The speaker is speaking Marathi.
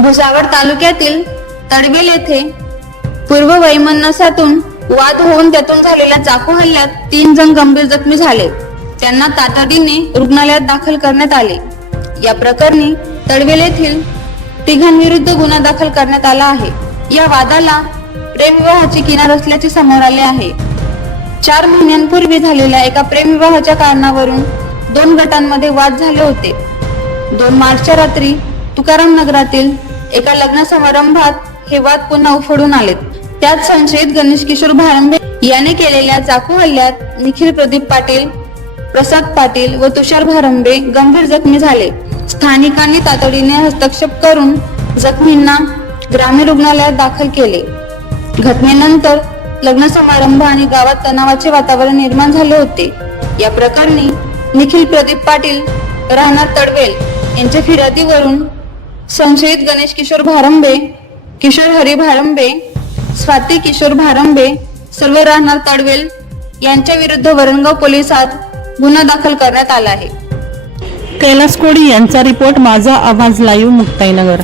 भुसावळ तालुक्यातील तडवेल येथे पूर्व वैमनसातून वाद होऊन त्यातून झालेल्या चाकू हल्ल्यात तीन जण गंभीर जखमी झाले त्यांना तातडीने रुग्णालयात दाखल करण्यात आले या प्रकरणी तडवेल येथील तिघांविरुद्ध गुन्हा दाखल करण्यात आला आहे या वादाला प्रेमविवाहाची किनार असल्याचे समोर आले आहे चार महिन्यांपूर्वी झालेल्या एका प्रेमविवाहाच्या कारणावरून दोन गटांमध्ये वाद झाले होते दोन मार्चच्या रात्री तुकाराम नगरातील एका लग्न समारंभात हे वाद पुन्हा उफडून आलेत त्यात संशयित गणेश किशोर भारंबे याने केलेल्या चाकू हल्ल्यात निखिल प्रदीप पाटील प्रसाद पाटील व तुषार भारंबे गंभीर जखमी झाले स्थानिकांनी तातडीने हस्तक्षेप करून जखमींना ग्रामीण रुग्णालयात दाखल केले घटनेनंतर लग्न समारंभ आणि गावात तणावाचे वातावरण निर्माण झाले होते या प्रकरणी निखिल प्रदीप पाटील राहणार तडवेल यांच्या फिर्यादीवरून संशयित गणेश किशोर भारंबे किशोर हरी भारंबे स्वाती किशोर भारंबे सर्व राहणार तडवेल यांच्या विरुद्ध वरणगाव पोलिसात गुन्हा दाखल करण्यात आला आहे कैलास कोडी यांचा रिपोर्ट माझा आवाज लाईव्ह मुक्ताईनगर